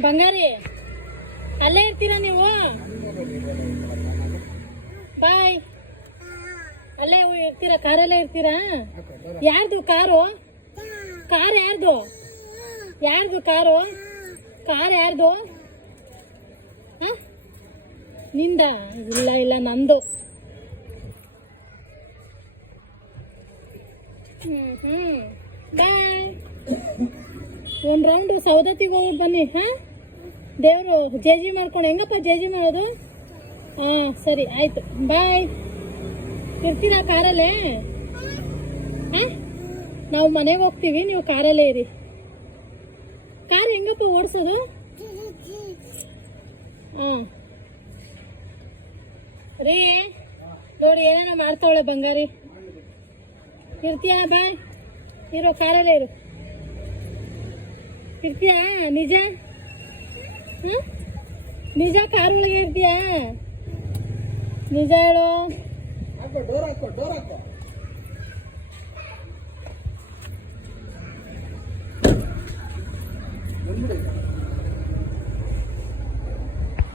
ಬಂಗಾರಿ, ಅಲ್ಲೇ ಇರ್ತೀರಾ ನೀವು? ಬಾಯ್. ಅಲ್ಲೇ ಇರ್ತೀರಾ, ಕಾರಲ್ಲೇ ಇರ್ತೀರಾ? ಯಾರ್ದು ಕಾರು? ಕಾರ್ ಯಾರ್ದು? ಯಾರ್ದು ಕಾರು? ಕಾರ್ ಯಾರ್ದು? ನಿಂದ? ಇಲ್ಲ ಇಲ್ಲ, ನಂದು. ಹ್ಮ್ ಹ್ಮ್. ಒಂದು ರೌಂಡ್ ಸೌದತ್ತಿಗೆ ಹೋಗಿ ಬನ್ನಿ, ಹಾಂ? ದೇವರು ಜೇಜಿ ಮಾಡ್ಕೊಂಡು, ಹೆಂಗಪ್ಪ ಜೇಜಿ ಮಾಡೋದು? ಹಾಂ, ಸರಿ, ಆಯ್ತು, ಬಾಯ್. ಇರ್ತೀರಾ ಕಾರಲ್ಲೇ? ಹಾಂ? ನಾವು ಮನೆಗೆ ಹೋಗ್ತೀವಿ, ನೀವು ಕಾರಲ್ಲೇ ಇರಿ. ಕಾರ್ ಹೆಂಗಪ್ಪ ಓಡಿಸೋದು? ಹಾಂ. ರೀ, ನೋಡಿ, ಏನೇನೋ ಮಾಡ್ತಾವಳೆ ಬಂಗಾರಿ. ಇರ್ತೀಯ, ಬಾಯ್? ಇರೋ ಕಾರಲ್ಲೇ ಇರು. ಇರ್ತೀಯಾ? ನಿಜ? ಹ? ನಿಜ ಒಳಗೆ ಇರ್ತೀಯಾ? ನಿಜ ಹೇಳು. ಡೋರ್